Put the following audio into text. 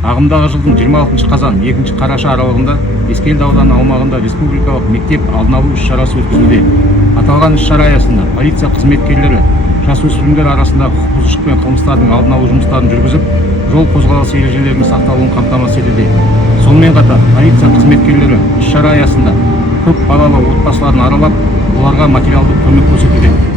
Ағымдағы жылдың 26 қазан 2 қараша аралығында Ескелді ауданы аумағында республикалық мектеп алдын алу іс-шарасы өткізілуде. Аталған іс-шара аясында полиция қызметкерлері жасөспірімдер арасында құқық бұзушылық пен қылмыстардың алдын алу жұмыстарын жүргізіп, жол қозғалысы ережелерінің сақталуын қамтамасыз етуде. Сонымен қатар полиция қызметкерлері іс-шара аясында көп балалы отбасыларын аралап, оларға материалдық көмек көрсетуде.